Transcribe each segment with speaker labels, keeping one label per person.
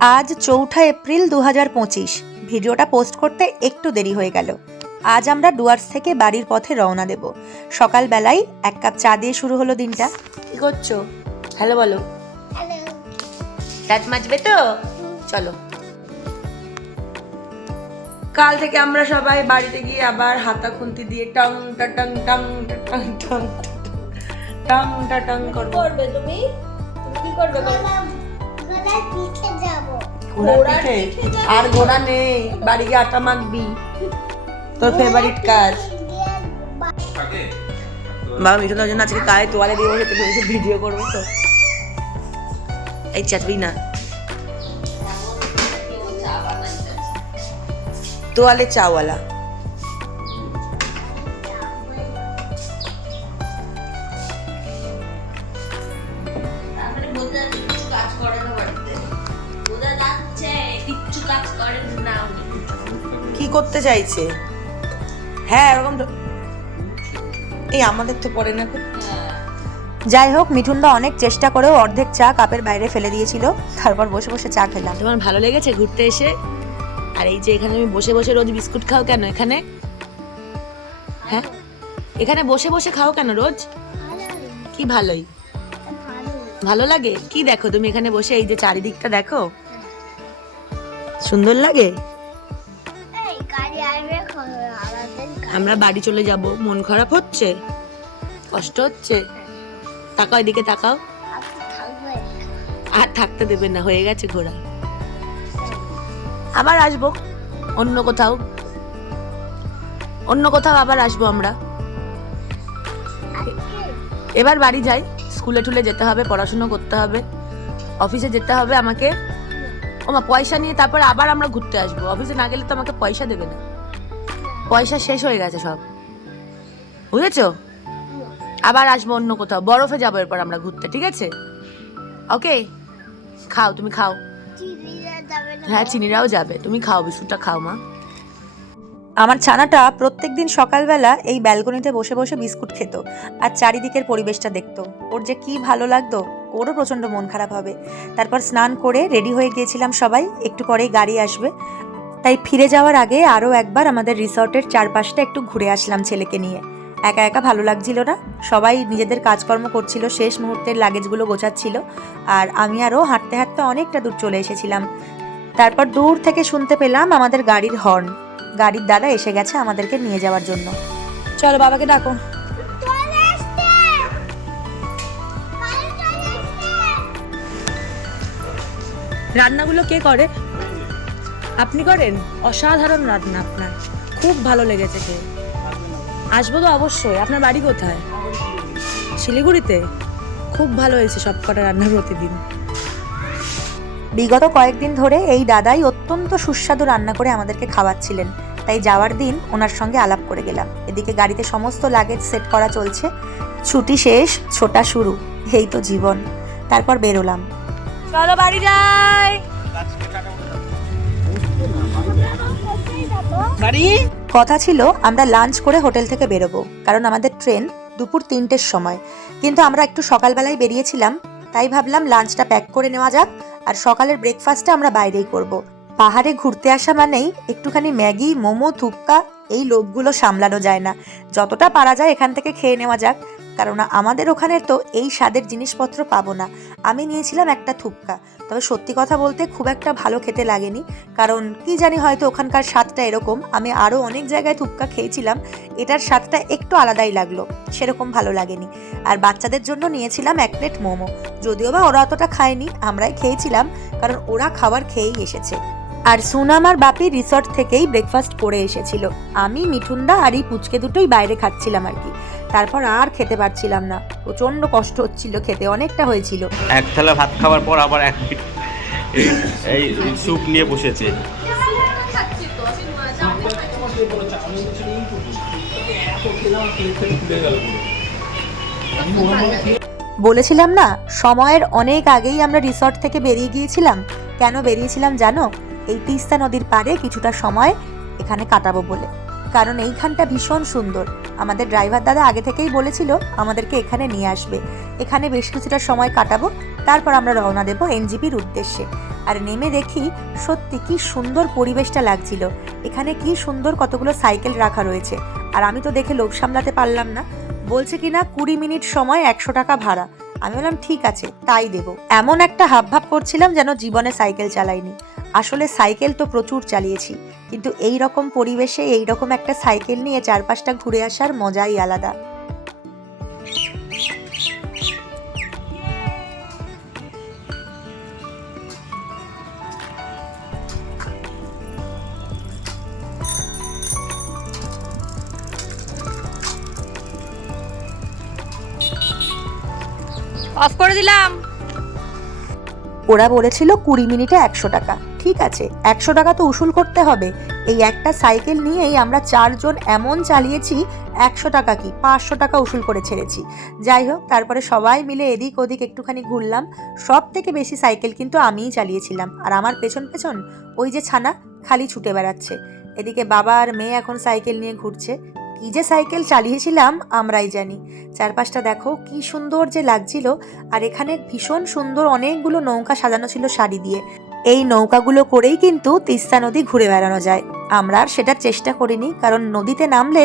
Speaker 1: আজ চৌঠা এপ্রিল দু হাজার পঁচিশ ভিডিওটা পোস্ট করতে একটু দেরি হয়ে গেল আজ আমরা ডুয়ার্স থেকে বাড়ির পথে রওনা দেব সকালবেলায় এক কাপ চা দিয়ে শুরু হলো দিনটা কি করছ হ্যালো বলো দাঁত মাজবে তো চলো কাল থেকে আমরা সবাই বাড়িতে গিয়ে আবার হাতা খুন্তি দিয়ে টং টাটং টং টাটং টং টং টং টাটং করব
Speaker 2: করবে তুমি তুমি কি করবে বলো?
Speaker 3: গলায় পিঠে
Speaker 1: ঘোড়ার পিঠে। আর ঘোড়া নেই বাড়ি গিয়ে আটা মাখবি। তোর ফেভারিট কাজ? বাবা মিঠুন জন্য আজকে গায়ে তোয়ালে দিয়ে বসে তুমি বসে ভিডিও করব তো। এই চাটবি না। তোয়ালে চাওয়ালা। করতে চাইছে। হ্যাঁ এরকম এই আমাদের তো পড়ে না যাই হোক, মিঠুনদা অনেক চেষ্টা করেও অর্ধেক চা কাপের বাইরে ফেলে দিয়েছিল। তারপর বসে বসে চা খেলাম।
Speaker 4: তোমার ভালো লেগেছে ঘুরতে এসে? আর এই যে এখানে তুমি বসে বসে রোজ বিস্কুট খাও কেন এখানে? হ্যাঁ? এখানে বসে বসে খাও কেন রোজ? কি ভালোই। ভালো লাগে? কি দেখো তুমি এখানে বসে এই যে চারিদিকটা দেখো? সুন্দর লাগে? আমরা বাড়ি চলে যাব। মন খারাপ হচ্ছে? কষ্ট হচ্ছে? তাকাও এদিকে, তাকাও। আর থাকতে দেবে না, হয়ে গেছে ঘোরা। আবার আসব। অন্য কোথাও। অন্য কোথাও আবার আসব আমরা। এবার বাড়ি যাই। স্কুলে টুলে যেতে হবে, পড়াশুনো করতে হবে। অফিসে যেতে হবে আমাকে। ওমা, পয়সা নিয়ে তারপর আবার আমরা ঘুরতে আসব। অফিসে না গেলে তো আমাকে পয়সা দেবে না। পয়সা শেষ হয়ে গেছে সব। বুঝেছ? আবার আসব অন্য কোথাও। বরফে যাব এরপর আমরা ঘুরতে, ঠিক আছে? ওকে? খাও, তুমি খাও। হ্যাঁ চিনিরাও যাবে। তুমি খাও, বিস্কুটটা খাও, মা।
Speaker 1: আমার ছানাটা প্রত্যেক দিন সকালবেলা এই ব্যালকনিতে বসে বসে বিস্কুট খেত আর চারিদিকের পরিবেশটা দেখতো। ওর যে কি ভালো লাগতো, ওরও প্রচণ্ড মন খারাপ হবে। তারপর স্নান করে রেডি হয়ে গিয়েছিলাম সবাই। একটু পরেই গাড়ি আসবে। তাই ফিরে যাওয়ার আগে আরও একবার আমাদের রিসর্টের চারপাশটা একটু ঘুরে আসলাম ছেলেকে নিয়ে। একা একা ভালো লাগছিল না। সবাই নিজেদের কাজকর্ম করছিল শেষ মুহূর্তের লাগেজগুলো গোছাচ্ছিল আর আমি আরও হাঁটতে হাঁটতে অনেকটা দূর চলে এসেছিলাম। তারপর দূর থেকে শুনতে পেলাম আমাদের গাড়ির হর্ন। গাড়ির দাদা এসে গেছে আমাদেরকে নিয়ে যাওয়ার জন্য। চলো বাবাকে ডাকো।
Speaker 4: রান্নাগুলো কে করে? আপনি করেন? অসাধারণ রান্না আপনার। খুব ভালো লেগেছে খেয়ে। আসব তো অবশ্যই। আপনার বাড়ি কোথায়? শিলিগুড়িতে? খুব ভালো হয়েছে সব কটা রান্না প্রতিদিন।
Speaker 1: বিগত কয়েকদিন ধরে এই দাদাই অত্যন্ত সুস্বাদু রান্না করে আমাদেরকে খাওয়াচ্ছিলেন। তাই যাওয়ার দিন ওনার সঙ্গে আলাপ করে গেলাম। এদিকে গাড়িতে সমস্ত লাগেজ সেট করা চলছে। ছুটি শেষ ছোটা শুরু। এই তো জীবন। তারপর বেরোলাম।
Speaker 4: চলো বাড়ি যাই!
Speaker 1: কথা ছিল, আমরা লাঞ্চ করে হোটেল থেকে বেরোবো, কারণ আমাদের ট্রেন দুপুর তিনটের সময়। কিন্তু আমরা একটু সকালবেলায় বেরিয়েছিলাম, তাই ভাবলাম লাঞ্চটা প্যাক করে নেওয়া যাক, আর সকালের ব্রেকফাস্টটা আমরা বাইরেই করব। পাহাড়ে ঘুরতে আসা মানেই একটুখানি ম্যাগি, মোমো, থুক্কা, এই লোকগুলো সামলানো যায় না। যতটা পারা যায় এখান থেকে খেয়ে নেওয়া যাক। কারণ আমাদের ওখানে তো এই স্বাদের জিনিসপত্র পাবো না। আমি নিয়েছিলাম একটা থুপকা। তবে সত্যি কথা বলতে খুব একটা ভালো খেতে লাগেনি। কারণ কি জানি হয়তো ওখানকার স্বাদটা এরকম। আমি আরও অনেক জায়গায় থুপকা খেয়েছিলাম। এটার স্বাদটা একটু আলাদাই লাগল। সেরকম ভালো লাগেনি। আর বাচ্চাদের জন্য নিয়েছিলাম এক প্লেট মোমো। যদিও বা ওরা অতটা খায়নি, আমরাই খেয়েছিলাম। কারণ ওরা খাবার খেয়েই এসেছে। আর সুনাম আর বাপি রিসর্ট থেকেই ব্রেকফাস্ট করে এসেছিল। আমি, মিঠুনদা আর এই পুচকে দুটোই বাইরে খাচ্ছিলাম আর কি। তারপর আর খেতে পারছিলাম না। প্রচণ্ড কষ্ট হচ্ছিল খেতে অনেকটা হয়েছিল।
Speaker 5: এক থালা ভাত খাওয়ার পর আবার এক এই স্যুপ নিয়ে বসেছে।
Speaker 1: বলেছিলাম না সময়ের অনেক আগেই আমরা রিসর্ট থেকে বেরিয়ে গিয়েছিলাম। কেন বেরিয়েছিলাম জানো? এই তিস্তা নদীর পাড়ে কিছুটা সময় এখানে কাটাবো বলে। কারণ এইখানটা ভীষণ সুন্দর। আমাদের ড্রাইভার দাদা আগে থেকেই বলেছিল আমাদেরকে এখানে নিয়ে আসবে। এখানে বেশ কিছুটা সময় কাটাবো, তারপর আমরা রওনা দেবো এনজিপির উদ্দেশ্যে। আর নেমে দেখি সত্যি কি সুন্দর পরিবেশটা লাগছিল। এখানে কি সুন্দর কতগুলো সাইকেল রাখা রয়েছে। আর আমি তো দেখে লোভ সামলাতে পারলাম না। বলছে কিনা, কুড়ি মিনিট সময়, একশো টাকা ভাড়া। আমি বললাম, ঠিক আছে, তাই দেব। এমন একটা হাবভাব করছিলাম যেন জীবনে সাইকেল চালাইনি। আসলে সাইকেল তো প্রচুর চালিয়েছি কিন্তু এই রকম পরিবেশে এই রকম একটা সাইকেল নিয়ে চারপাশটা ঘুরে আসার মজাই আলাদা।
Speaker 2: অফ করে দিলাম।
Speaker 1: ওরা বলেছিল কুড়ি মিনিটে একশো টাকা। ঠিক আছে, একশো টাকা তো উসুল করতে হবে। এই একটা সাইকেল নিয়েই আমরা চারজন এমন চালিয়েছি, একশো টাকা কি, পাঁচশো টাকা উসুল করে ছেড়েছি। যাই হোক, তারপরে সবাই মিলে এদিক ওদিক একটুখানি ঘুরলাম। সব থেকে বেশি সাইকেল কিন্তু আমিই চালিয়েছিলাম। আর আমার পেছন পেছন ওই যে ছানা খালি ছুটে বেড়াচ্ছে। এদিকে বাবা আর মেয়ে এখন সাইকেল নিয়ে ঘুরছে। কি যে সাইকেল চালিয়েছিলাম, আমরাই জানি। চারপাশটা দেখো, কি সুন্দর যে লাগছিল। আর এখানে ভীষণ সুন্দর অনেকগুলো নৌকা সাজানো ছিল শাড়ি দিয়ে। এই নৌকাগুলো করেই কিন্তু তিস্তা নদী ঘুরে বেড়ানো যায়। আমরা আর সেটার চেষ্টা করিনি, কারণ নদীতে নামলে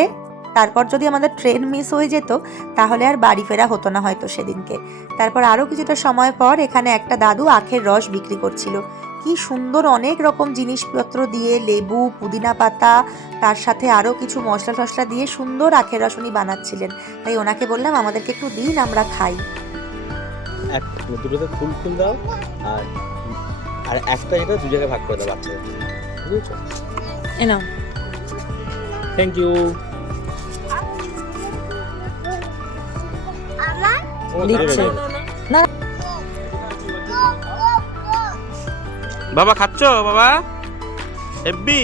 Speaker 1: তারপর যদি আমাদের ট্রেন মিস হয়ে যেত, তাহলে আর বাড়ি ফেরা হতো না হয়তো সেদিনকে। তারপর আরও কিছুটা সময় পর এখানে একটা দাদু আখের রস বিক্রি করছিল। কি সুন্দর অনেক রকম জিনিসপত্র দিয়ে লেবু, পুদিনা পাতা, তার সাথে আরও কিছু মশলা টশলা দিয়ে সুন্দর আখের রস উনি বানাচ্ছিলেন। তাই ওনাকে বললাম, আমাদেরকে একটু দিন, আমরা খাই।
Speaker 5: আর একটা এটা দু জায়গায় ভাগ করে দাও বাচ্চাদের। বুঝেছ?
Speaker 4: এ নাও।
Speaker 5: Thank you. বাবা খাচ্ছো? বাবা? এব্বি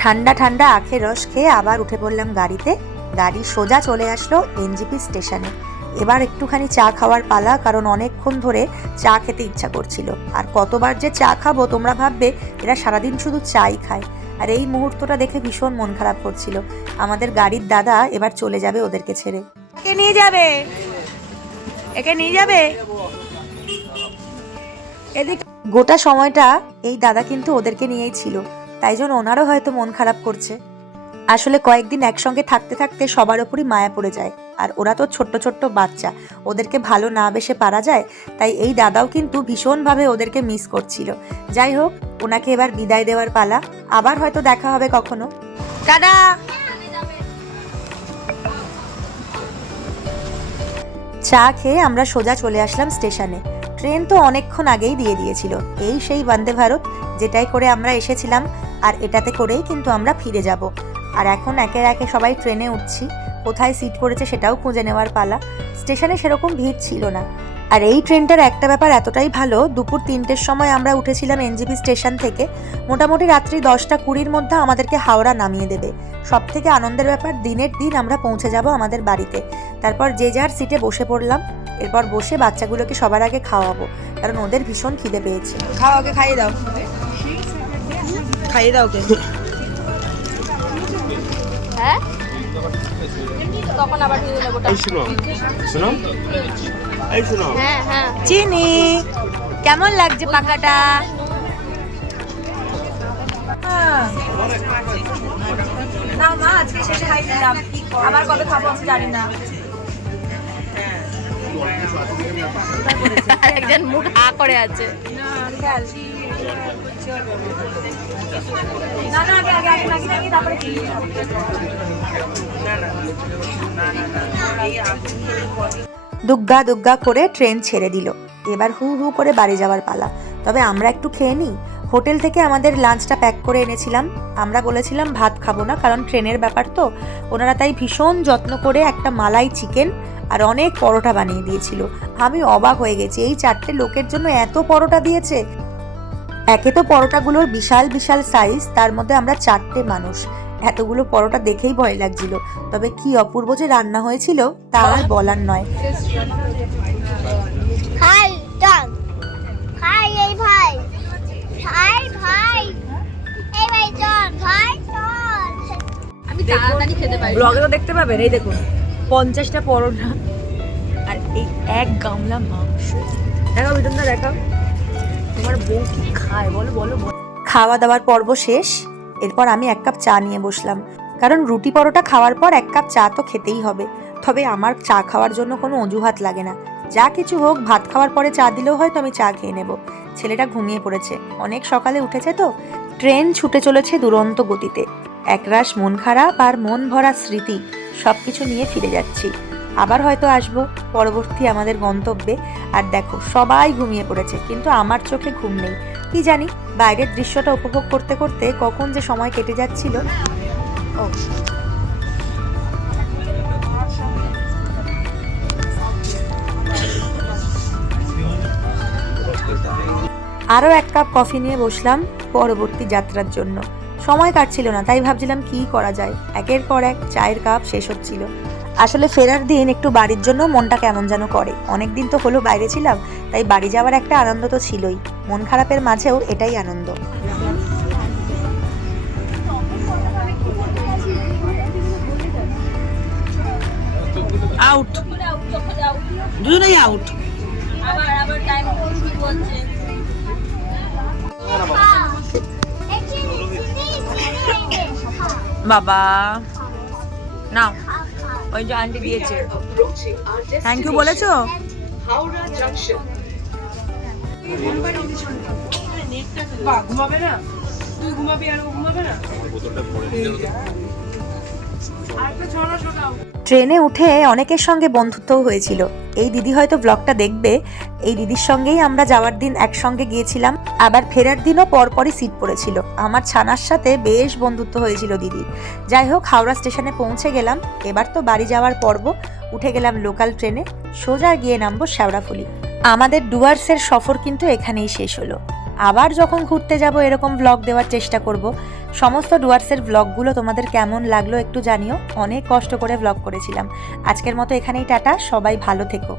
Speaker 1: ঠান্ডা ঠান্ডা আখের রস খেয়ে আবার উঠে পড়লাম গাড়িতে। গাড়ি সোজা চলে আসলো এনজিপি স্টেশনে। এবার একটুখানি চা খাওয়ার পালা কারণ অনেকক্ষণ ধরে চা খেতে ইচ্ছা করছিল। আর কতবার যে চা খাব তোমরা ভাববে এরা সারাদিন শুধু চাই খায়। আর এই মুহূর্তটা দেখে ভীষণ মন খারাপ করছিল। আমাদের গাড়ির দাদা এবার চলে যাবে ওদেরকে ছেড়ে।
Speaker 4: একে নিয়ে যাবে। একে নিয়ে যাবে। এদিক
Speaker 1: গোটা সময়টা এই দাদা কিন্তু ওদেরকে নিয়েই ছিল। তাই জন্য ওনারও হয়তো মন খারাপ করছে। আসলে কয়েকদিন একসঙ্গে থাকতে থাকতে সবার ওপরই মায়া পড়ে যায়। আর ওরা তো ছোট্ট ছোট্ট বাচ্চা। ওদেরকে ভালো না বেসে পারা যায়, তাই এই দাদাও কিন্তু ভীষণভাবে ওদেরকে মিস করছিল। যাই হোক, ওনাকে এবার বিদায় দেওয়ার পালা। আবার হয়তো দেখা হবে কখনো।
Speaker 4: টাটা!
Speaker 1: চা খেয়ে আমরা সোজা চলে আসলাম স্টেশনে। ট্রেন তো অনেকক্ষণ আগেই দিয়ে দিয়েছিল। এই সেই বন্দে ভারত, যেটাই করে আমরা এসেছিলাম, আর এটাতে করেই কিন্তু আমরা ফিরে যাব। আর এখন একে একে সবাই ট্রেনে উঠছি। কোথায় সিট পড়েছে সেটাও খুঁজে নেওয়ার পালা। স্টেশনে সেরকম ভিড় ছিল না। আর এই ট্রেনটার একটা ব্যাপার এতটাই ভালো, দুপুর তিনটের সময় আমরা উঠেছিলাম এনজিপি স্টেশন থেকে। মোটামুটি রাত্রি দশটা কুড়ির মধ্যে আমাদেরকে হাওড়া নামিয়ে দেবে। সব থেকে আনন্দের ব্যাপার, দিনের দিন আমরা পৌঁছে যাব আমাদের বাড়িতে। তারপর যে যার সিটে বসে পড়লাম। এরপর বসে বাচ্চাগুলোকে সবার আগে খাওয়াবো, কারণ ওদের ভীষণ খিদে পেয়েছে।
Speaker 4: খাও, ওকে খাইয়ে দাও। খাইয়ে দাও
Speaker 2: হ্যাঁ? তখন আবার নিয়ে নেব
Speaker 5: এই শুনো শুনো। এই শুনো।
Speaker 2: হ্যাঁ হ্যাঁ।
Speaker 4: চিনি কেমন লাগছে পাকাটা? না মা আজকে শেষে খাই দিলাম। আবার কবে খাব আমি জানি না।
Speaker 2: একজন মুখ হা করে আছে।
Speaker 4: না
Speaker 1: দুগ্গা দুগ্গা করে ট্রেন ছেড়ে দিল। এবার হু হু করে বাড়ি যাওয়ার পালা। তবে আমরা একটু খেয়ে নিই। হোটেল থেকে আমাদের লাঞ্চটা প্যাক করে এনেছিলাম। আমরা বলেছিলাম ভাত খাব না, কারণ ট্রেনের ব্যাপার তো। ওনারা তাই ভীষণ যত্ন করে একটা মালাই চিকেন আর অনেক পরোটা বানিয়ে দিয়েছিল। আমি অবাক হয়ে গেছি, এই চারটে লোকের জন্য এত পরোটা দিয়েছে। একে তো পরোটাগুলোর বিশাল বিশাল সাইজ তার মধ্যে আমরা চারটে মানুষ। এতগুলো পরোটা দেখেই ভয় লাগছিল। তবে কি অপূর্ব যে রান্না হয়েছিল তা আর বলার নয়।
Speaker 4: ব্লগে তো দেখতে পাবেন এই দেখুন পঞ্চাশটা পরোটা আর এই এক গামলা মাংস। দেখাও বিটনদা দেখাও। তোমার বউ কি খায়? বলো বলো।
Speaker 1: খাওয়া দাওয়ার পর্ব শেষ। এরপর আমি এক কাপ চা নিয়ে বসলাম। কারণ রুটি পরোটা খাওয়ার পর এক কাপ চা তো খেতেই হবে। তবে আমার চা খাওয়ার জন্য কোনো অজুহাত লাগে না। যা কিছু হোক, ভাত খাওয়ার পরে চা দিলেও হয়তো আমি চা খেয়ে নেব। ছেলেটা ঘুমিয়ে পড়েছে। অনেক সকালে উঠেছে তো। ট্রেন ছুটে চলেছে দুরন্ত গতিতে। একরাশ মন খারাপ আর মন ভরা স্মৃতি। সব কিছু নিয়ে ফিরে যাচ্ছি। আবার হয়তো আসব, পরবর্তী আমাদের গন্তব্যে। আর দেখো, সবাই ঘুমিয়ে পড়েছে, কিন্তু আমার চোখে ঘুম নেই। কি জানি, বাইরের দৃশ্যটা উপভোগ করতে করতে কখন যে সময় কেটে যাচ্ছিল। ও। আরও এক কাপ কফি নিয়ে বসলাম পরবর্তী যাত্রার জন্য। সময় কাটছিল না, তাই ভাবছিলাম কি করা যায়। একের পর এক চায়ের কাপ শেষ হচ্ছিল। আসলে ফেরার দিন একটু বাড়ির জন্য মনটা কেমন যেন করে। অনেক দিন তো হলো বাইরে ছিলাম তাই বাড়ি যাওয়ার একটা আনন্দ তো ছিলই। মন খারাপের মাঝেও এটাই আনন্দ।
Speaker 4: আউট দুজনেই আউট
Speaker 2: আবার আবার টাইম বলছে
Speaker 4: বাবা নাও। ওই যে আন্টি দিয়েছে। থ্যাংক ইউ বলেছ?
Speaker 6: বাহ, ঘুমাবে না? তুই ঘুমাবি আর ঘুমাবে না?
Speaker 1: ট্রেনে উঠে অনেকের সঙ্গে বন্ধুত্বও হয়েছিল। এই দিদি হয়তো ব্লগটা দেখবে। এই দিদির সঙ্গেই আমরা যাওয়ার দিন একসঙ্গে গিয়েছিলাম। আবার ফেরার দিনও পরপরই সিট পড়েছিল। আমার ছানার সাথে বেশ বন্ধুত্ব হয়েছিল দিদির। যাই হোক, হাওড়া স্টেশনে পৌঁছে গেলাম। এবার তো বাড়ি যাওয়ার পর্ব। উঠে গেলাম লোকাল ট্রেনে সোজা গিয়ে নামবো শ্যাওড়াফুলি। আমাদের ডুয়ার্সের সফর কিন্তু এখানেই শেষ হলো। আবার যখন ঘুরতে যাব, এরকম ব্লগ দেওয়ার চেষ্টা করব। সমস্ত ডুয়ার্সের ব্লগগুলো তোমাদের কেমন লাগল একটু জানিও। অনেক কষ্ট করে ব্লগ করেছিলাম। আজকের মতো এখানেই টাটা। সবাই ভালো থেকো।